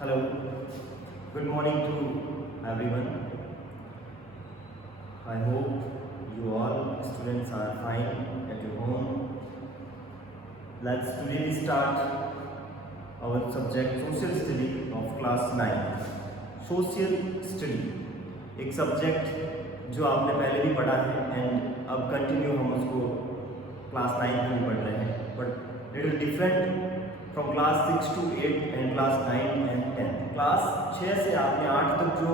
Hello, good morning to everyone. I hope you all students are fine at your home. Let's today start our subject social study of class 9. Social study एक subject जो आपने पहले भी पढ़ा है and अब continue हम उसको क्लास 9 में भी पढ़ रहे हैं, but little different from class 6 to 8 and class 9 and 10. Class 6 से आपने 8 तक जो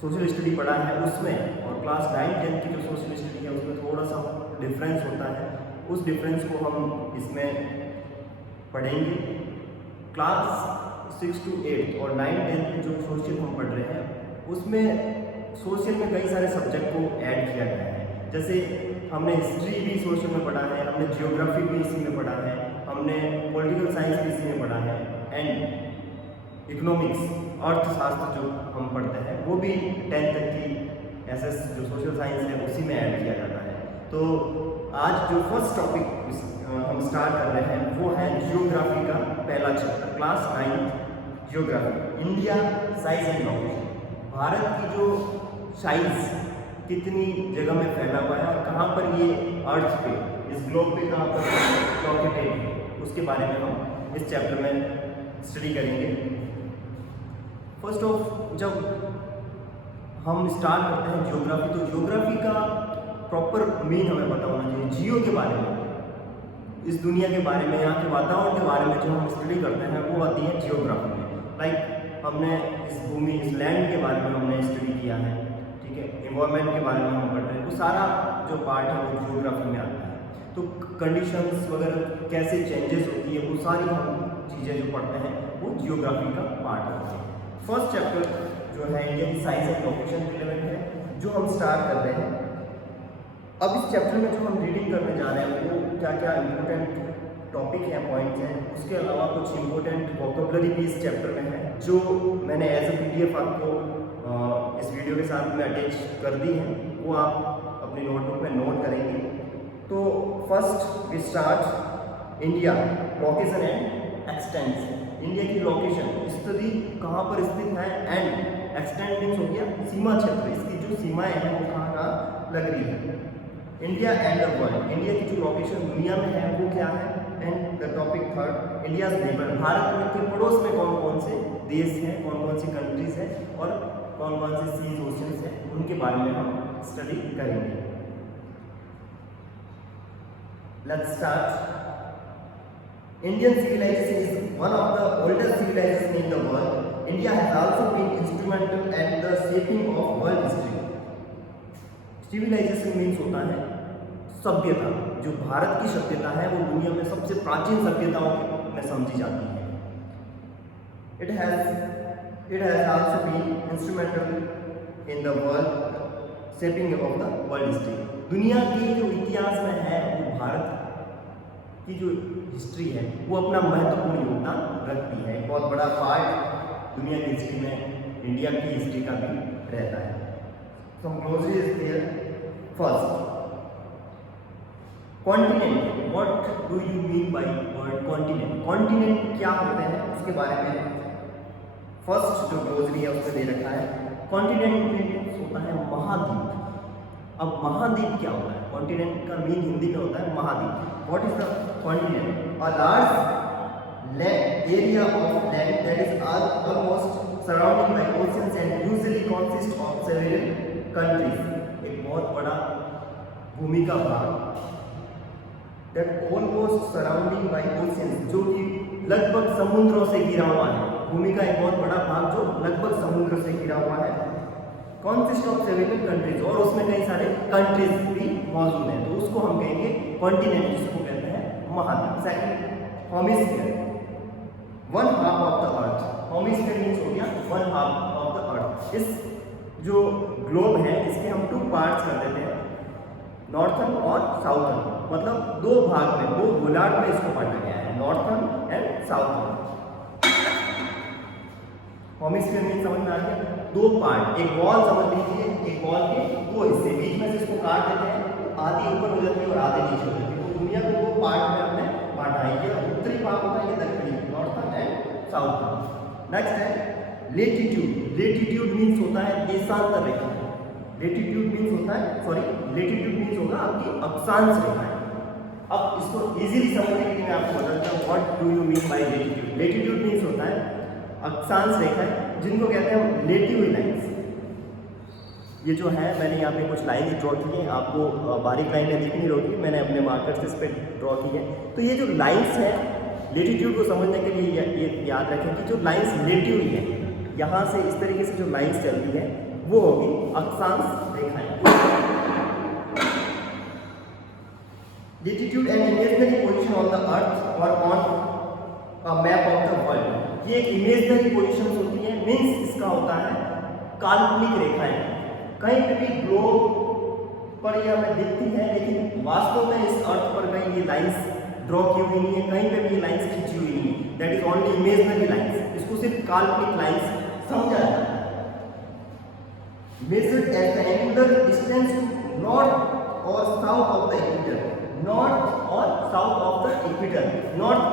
सोशल स्टडी पढ़ा है उसमें और क्लास 9-10 की जो सोशल स्टडी है उसमें थोड़ा सा डिफरेंस होता है. उस डिफरेंस को हम इसमें पढ़ेंगे. क्लास 6 to 8 और 9-10 में जो सोशल हम पढ़ रहे हैं उसमें सोशल में कई सारे सब्जेक्ट को ऐड किया गया है. जैसे हमने हिस्ट्री भी सोशल में पढ़ा है, हमने जियोग्राफी भी इसी में पढ़ा है, हमने पॉलिटिकल साइंस भी इसी में पढ़ा है एंड इकोनॉमिक्स अर्थशास्त्र जो हम पढ़ते हैं वो भी 10 तक की एसएस जो सोशल साइंस है उसी में ऐड किया जाता है. तो आज जो फर्स्ट टॉपिक हम स्टार्ट कर रहे हैं वो है जियोग्राफी का पहला chapter class 9 geography. India size and location. Bharat की जो साइज कितनी जगह में फैला हुआ है और कहाँ पर ये अर्थ पे इस ग्लोब पे कहाँ पर लोकेटेड है उसके बारे में हम इस चैप्टर में स्टडी करेंगे. फर्स्ट ऑफ जब हम स्टार्ट करते हैं जियोग्राफी तो जियोग्राफी का प्रॉपर मीन हमें पता होना चाहिए. जियो के बारे में, इस दुनिया के बारे में, यहाँ के वातावरण के बारे में जो हम स्टडी करते हैं वो आती है जियोग्राफी में. लाइक हमने इस भूमि इस लैंड के बारे में हमने स्टडी किया है, ठीक है. इन्वायरमेंट के बारे में हम पढ़ रहे हैं, वो सारा जो पार्ट है वो जियोग्राफी में आता है. तो कंडीशंस वगैरह कैसे चेंजेस होती है वो सारी हम चीज़ें जो पढ़ते हैं वो जियोग्राफी का पार्ट होता है. फर्स्ट चैप्टर जो है इंडिया की साइज एंड लोकेशन रिलेवेंट है जो हम स्टार्ट कर रहे हैं. अब इस चैप्टर में जो हम रीडिंग करने जा रहे हैं वो क्या क्या इंपॉर्टेंट टॉपिक हैं, पॉइंट्स हैं, उसके अलावा कुछ इंपॉर्टेंट वोकेबलरी भी इस चैप्टर में है जो मैंने एज ए PDF आपको इस वीडियो के साथ में अटैच कर दी है, वो आप अपनी नोटबुक में नोट करेंगे. तो first we start India location and extents. India की लोकेशन स्थिति कहाँ पर स्थित है एंड एक्सटेंट मीन्स हो गया सीमा क्षेत्र. इसकी जो सीमाएं हैं वो कहाँ कहाँ लग रही है. India and the world. India की जो लोकेशन दुनिया में है वो क्या है and the topic third India's neighbour. Bharat में के पड़ोस में कौन कौन से देश हैं, कौन कौन सी कंट्रीज हैं और कौन कौन से सीज ओशंस हैं उनके बारे में हम स्टडी करेंगे. Let's start. Indian civilization is one of the oldest civilizations in the world. India has also been instrumental at the shaping of world history. Civilization means होता है सभ्यता. जो भारत की सभ्यता है वो दुनिया में सबसे प्राचीन सभ्यताओं में समझी जाती है. It has also been instrumental in the world shaping of the world history. दुनिया के जो इतिहास में है वो भारत की जो हिस्ट्री है वो अपना महत्वपूर्ण योगदान रखती है. बहुत बड़ा पार्ट दुनिया की हिस्ट्री में इंडिया की हिस्ट्री का भी रहता है. Some glossary is there. First, continent. What do you mean by word continent? Continent क्या होते हैं उसके बारे में फर्स्ट जो ग्लोसरी है उसमें दे रखा है. कॉन्टिनेंट मीन्स होता है महाद्वीप. अब महाद्वीप क्या होता है? कॉन्टिनेंट का मीन हिंदी में होता है महाद्वीप. What is the continent? A large area of land that is almost surrounding by oceans and usually consist of several countries. एक बहुत बड़ा भूमि का भाग that almost surrounding by oceans जो कि लगभग समुद्रों से घिरा हुआ है. भूमि का एक बहुत बड़ा भाग जो लगभग समुद्र से घिरा हुआ है. कॉन्सिस्ट ऑफ सेवरल कंट्रीज और उसमें कई सारे कंट्रीज भी मौजूद हैं तो उसको हम कहेंगे कॉन्टिनेंट, जिसको कहते हैं महाद्वीप. Second, hemisphere. One half of the earth. Hemisphere means हो गया one half of the earth. इस जो ग्लोब है इसके हम 2 पार्ट्स कर देते हैं, नॉर्थर्न और साउथर्न. मतलब 2 भाग में, 2 गोलार्ध में इसको बांटा गया है, northern and southern. Hemisphere means समझ में आ गया. 2 पार्ट, एक बॉल समझ लीजिए, एक बॉल के 2 हिस्से, बीच में से इसको काट देते हैं, आधी ऊपर हो जाती है और आधी नीचे हो जाती है. तो दुनिया को 2 पार्ट में हमने बांटा है. ये उत्तरी भाग होता है, ये दक्षिणी, नॉर्थर्न एंड साउथर्न. नेक्स्ट है लेटीट्यूड। लेटीट्यूड मीन्स होता है देशांतर रेखा। लेटीट्यूड मीन्स होता है, सॉरी, लेटीट्यूड मीन्स होगा आपकी अक्षांश रेखाएं। अब इसको इजीली समझने के लिए मैं आपको बताता हूँ what do you mean by latitude. Latitude means होता है अक्षांश रेखाएं, जिनको कहते हैं लेटी हुई लाइन्स। ये जो है मैंने यहाँ पे कुछ लाइन्स ड्रॉ की हैं, आपको बारीक लाइनें दिख नहीं रही, मैंने अपने मार्कर से इस पर ड्रॉ की है। तो ये जो लाइन्स है लेटीट्यूड को समझने के लिए ये याद रखें कि जो लाइन्स लेटी हुई है, यहाँ से इस तरीके से जो लाइन्स चलती है वो होगी अक्षांश रेखाएं। Latitude and imaginary position on the earth और on a map of the world. ये इमेजिनरी पोजीशंस होती है, मीन्स इसका होता है काल्पनिक रेखाएं। कहीं पे भी ग्लोब पर यह हमें दिखती है, लेकिन वास्तव में इस अर्थ पर कहीं ये लाइंस ड्रॉ की हुई नहीं है, कहीं पे भी ये लाइंस खींची हुई नहीं है। That is only imaginary lines. इसको सिर्फ काल्पनिक लाइंस समझा जाता है। Measured at the angular distance to north और south of the equator. North और south of the equator. North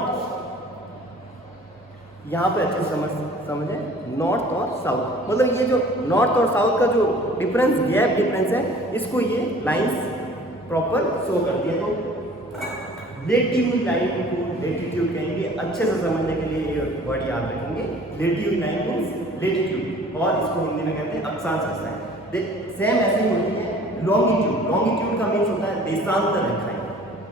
यहाँ पे अच्छे समझे, नॉर्थ और साउथ, मतलब ये जो नॉर्थ और साउथ का जो डिफरेंस, गैप डिफरेंस है, इसको ये लाइंस प्रॉपर शो करती है। तो लेटी हुई लाइन को लेटीट्यूड कहेंगे। अच्छे से समझने के लिए ये वर्ड याद रखेंगे। लेटी हुई लाइन मीन्स लेटीट्यूड, और इसको हिंदी में कहते हैं अक्षांश रेखाएं। सेम ऐसे ही होती है लॉन्गिट्यूड। लॉन्गिट्यूड का मीन्स होता है देशांतर रेखाएं।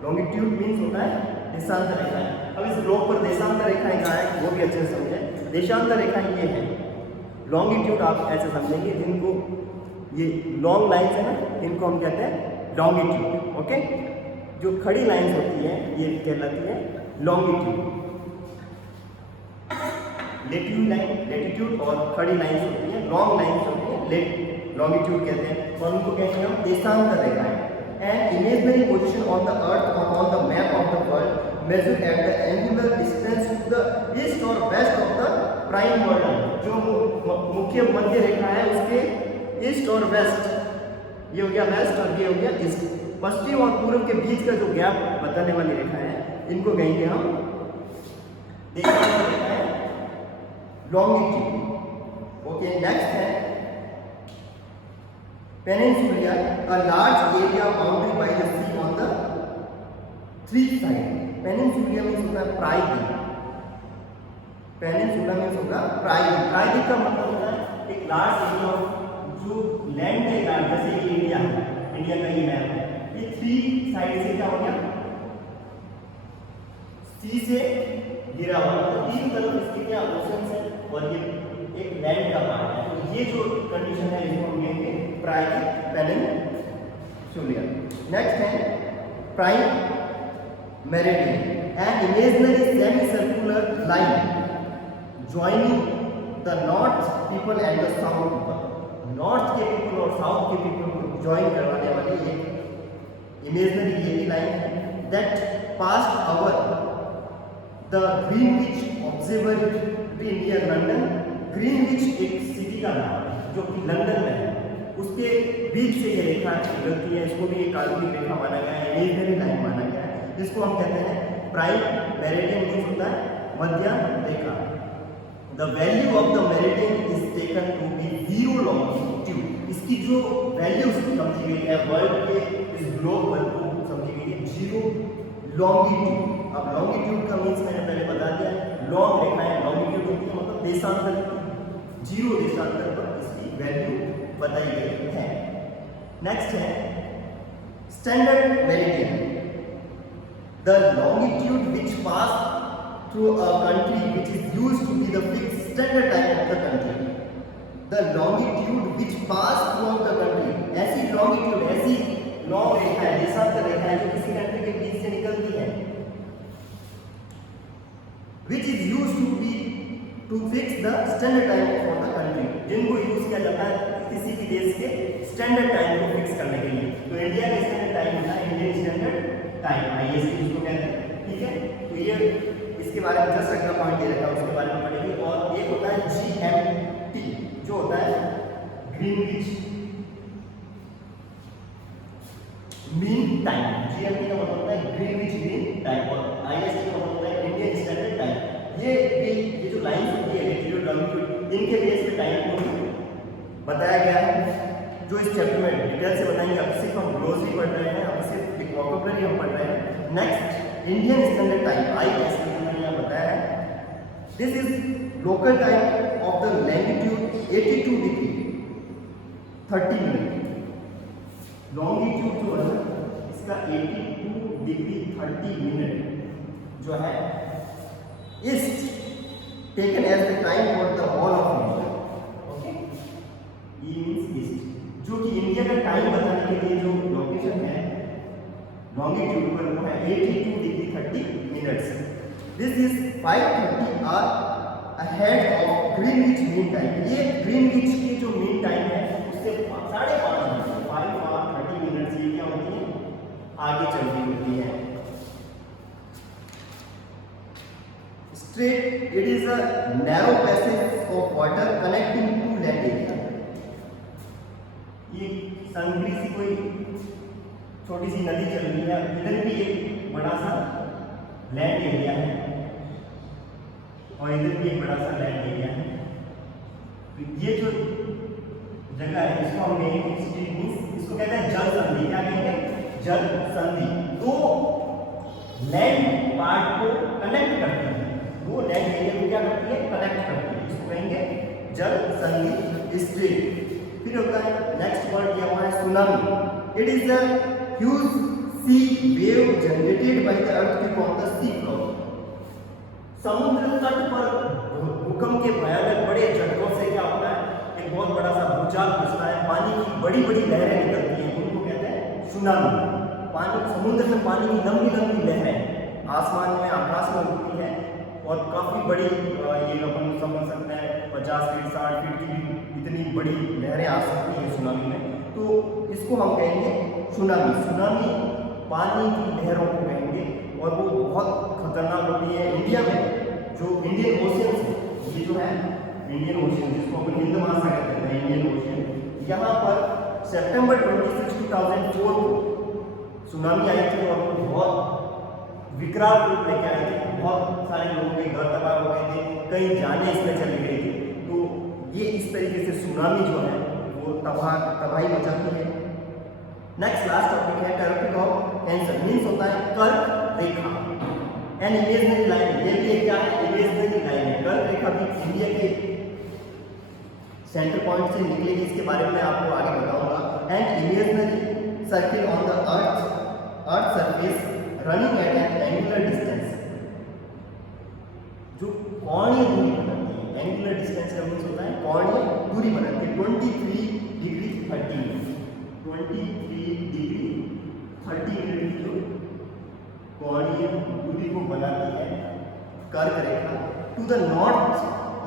लॉन्गिट्यूड मीन्स होता है देशांतर रेखाएं। अब इस ग्लोब पर देशांतर रेखाएं कहाँ है वो भी अच्छे से समझें। देशांतर रेखाएं ये है, लॉन्गिट्यूड आप ऐसे समझेंगे, जिनको ये लॉन्ग लाइन्स है ना, इनको हम कहते हैं लॉन्गिट्यूड। ओके, जो खड़ी लाइन्स होती हैं ये कहलाती है लॉन्गिट्यूड। लेटी हुई लाइन लेटीट्यूड और खड़ी लाइन्स होती हैं, लॉन्ग लाइन्स होती हैं लॉन्गिट्यूड कहते हैं, और उनको कहते हैं हम देशांतर रेखाएं। And imaginary position on the earth और on the map of the world measured at the angular distance to the east or west of the prime meridian। जो मुख्य मध्य रेखा है उसके ईस्ट और वेस्ट, ये हो गया वेस्ट और ये हो गया ईस्ट, पश्चिम और पूर्व के बीच का जो गैप बताने वाली रेखा है, इनको कहेंगे हम देशांतर रेखाएं, लॉन्गिट्यूड। ओके, नेक्स्ट है peninsula, a large area bounded by the sea on the three sides। Peninsula means होता है प्रायद्वीप। पेनिनसुला मीन्स होगा प्रायद्वीप। प्रायद्वीप का मतलब होता है एक लार्ज एरिया जो लैंड है, जैसे ये इंडिया है, इंडिया का ये मैप है, ये थ्री साइड से क्या हो गया, सी से घिरा हुआ, तो तीन तरफ इसके क्या ओशन है और ये एक लैंड का पार्ट है। तो ये जो कंडीशन है इसको हम कहेंगे प्रायद्वीप, पेनिनसुला। नेक्स्ट है prime meridian, an imaginary semicircular line joining the north people and the south people। North के पीपल और साउथ के पीपल को ज्वाइन करवाने वाली एक इमेजिनरी लेटी लाइन है। That passed over the Greenwich observatory near London. Greenwich एक सिटी का नाम है जो कि लंदन में है, उसके बीच से ये रेखा गुजरती है। इसको भी एक काल्पनिक रेखा माना गया है, इमेजिनरी लाइन माना गया है, जिसको हम कहते हैं प्राइम मेरिडियन। मीन्स होता है मध्य रेखा। The value of the meridian is taken to be 0 longitude. इसकी जो वैल्यू समझी गई है वर्ल्ड के इस ग्लोब पर को समझी गई है 0 लॉन्गिट्यूड। अब लॉन्गिट्यूड का मीन्स मैंने पहले बता दिया, लॉन्ग रेखाएं लॉन्गिट्यूड होती है, मतलब देशांतर, 0 देशांतर पर इसकी वैल्यू बताई गई है। नेक्स्ट है standard meridian, the longitude which pass through a country which is used to be the fixed standard time of the country। the longitude which pass throughout the country, ऐसी longitude, ऐसी long रेखा है, देशांतर रेखा है जो किसी country के बीच से निकलती है, which is used to be to fix the standard time for the country, जिनको यूज किया जाता है किसी भी देश के स्टैंडर्ड टाइम को फिक्स करने के लिए। तो इंडिया का स्टैंडर्ड टाइम होता है इंडियन स्टैंडर्ड टाइम, IST जिसको कहते हैं। ठीक है, तो ये इसके बारे में जस्ट अगला पॉइंट दे रखा है, उसके बारे में पढ़ेंगे। और एक होता है GMT जो होता है ग्रीनविच मीन टाइम। GMT का मतलब होता है ग्रीनविच मीन टाइम और IST का मतलब होता है इंडियन स्टैंडर्ड टाइम। ये जो लाइन होती है लैटिट्यूड लॉन्गिट्यूड, इनके बेस पे टाइम को बताया गया है। जो इस चैप्टर में डिटेल से बताएंगे, अब सिर्फ हम ग्लोसरी पढ़ रहे हैं, अब सिर्फ एक वोकैबुलरी हम पढ़ रहे हैं। Next Indian standard time IS मैंने यहाँ बताया है। This is local time of the longitude 82 degree 30 minute. Longitude जो है इसका 82 डिग्री 30 मिनट जो है is taken as the time for the whole of India. Okay, E means east, जो कि इंडिया का टाइम बताने के लिए जो लोकेशन है लॉन्गिट्यूड पर वो है 82 degree 30 minutes. This is 5:30 hour ahead of Greenwich mean time. ये ग्रीनविच की जो मीन टाइम है उससे 5.5 मिनट 5 और 30 मिनट ये क्या होती है, आगे चल रही होती है। Strait, it is a narrow passage of water connecting two land area. ये संगरी सी कोई छोटी सी नदी चल रही है, इधर भी एक बड़ा सा लैंड एरिया है और इधर भी एक बड़ा सा लैंड एरिया है। तो ये जो जगह है इसको हम कहेंगे स्ट्रीट मींस, इसको कहते हैं जल संधि। क्या कहेंगे, जल संधि। दो लैंड पार्ट को कनेक्ट करती है, वो लैंड एरिया को क्या करती है, कनेक्ट करती है, इसको कहेंगे जल संधि स्ट्रीट। फिर होता है नेक्स्ट वर्ड दिया हुआ है tsunami. It is a huge sea wave generated by the earthquake on the sea floor. समुद्र तट पर भूकंप के भयानक बड़े झटकों से क्या होता है, एक बहुत बड़ा सा भूचाल पहुंचता है, पानी की बड़ी बड़ी लहरें निकलती हैं, उनको कहते हैं सुनामी। पानी, समुद्र में पानी की लंबी लंबी लहरें आसमान में आकाश में उठती है और काफ़ी बड़ी, ये अपन समझ सकते हैं 50 फीट 60 फीट की भी इतनी बड़ी लहरें आ सकती हैं सुनामी में। तो इसको हम कहेंगे सुनामी। सुनामी पानी की लहरों को कहेंगे और वो बहुत खतरनाक होती है। इंडिया में जो इंडियन ओशियन है, ये जो है इंडियन ओशियन जिसको अपन हिंद महासागर कहते हैं, इंडियन ओशियन, यहाँ पर सितंबर 26, 2004 को सुनामी आई थी और वो बहुत विकराल रूप लेके आई थी। बहुत सारे लोगों के घर तबाह हो गए थे, कई जानें इसमें चली गई थी। तो ये इस तरीके से सुनामी जो है वो तबाही मचाती है। नेक्स्ट लास्ट टॉपिक है टर्पिक ऑफ कैंसर, मीन्स होता है कर्क रेखा एंड इमेजिनरी लाइन। ये भी क्या है, इमेजिनरी लाइन है। कर्क रेखा भी इंडिया के सेंटर पॉइंट से निकलेगी, इसके बारे में आपको आगे बताऊंगा। And imaginary circle on the earth surface running at N angular distance, जो कोणीय दूरी बनाती है। एंगुलर डिस्टेंस का मीन्स होता है कोणीय दूरी बनाती है 23 डिग्री 30 मिनट। 23 डिग्री 30 मिनट की जो कोणीय दूरी को बनाती है कर्क रेखा to the north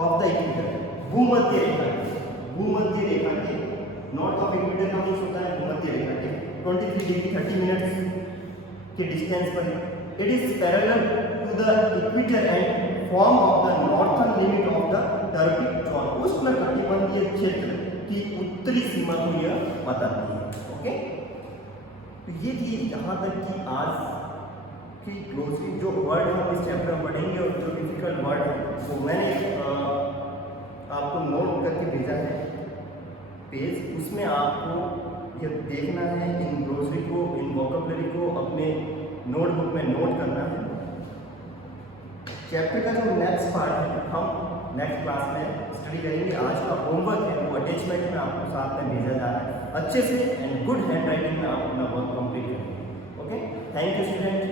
of the equator, भूमध्य रेखा। भूमध्य रेखा के नॉर्थ ऑफ इक्वेटर का मीन्स होता है भूमध्य रेखा के 23 डिग्री 30 मिनट के डिस्टेंस पर। It is parallel to the equator and form of the northern limit of the tropic zone. उष्णकटिबंधीय क्षेत्र की उत्तरी सीमा को यह बताती है। ओके, तो ये थी यहाँ तक कि आज की ग्लोसरी। जो वर्ड हम इस चैप्टर में पढ़ेंगे और जो डिफिकल्ट वर्ड है वो मैंने आपको नोट करके भेजा है पेज, उसमें आपको यह देखना है, इन ग्लोसरी को, इन वोकैबुलरी को अपने नोटबुक में नोट करना है। चैप्टर का जो नेक्स्ट पार्ट है हम नेक्स्ट क्लास में स्टडी करेंगे। आज का होमवर्क है वो अटैचमेंट में आपको साथ में भेजा जा रहा है। अच्छे से एंड गुड हैंड राइटिंग में आप अपना वर्क कंप्लीट करेंगे। Okay, thank you student.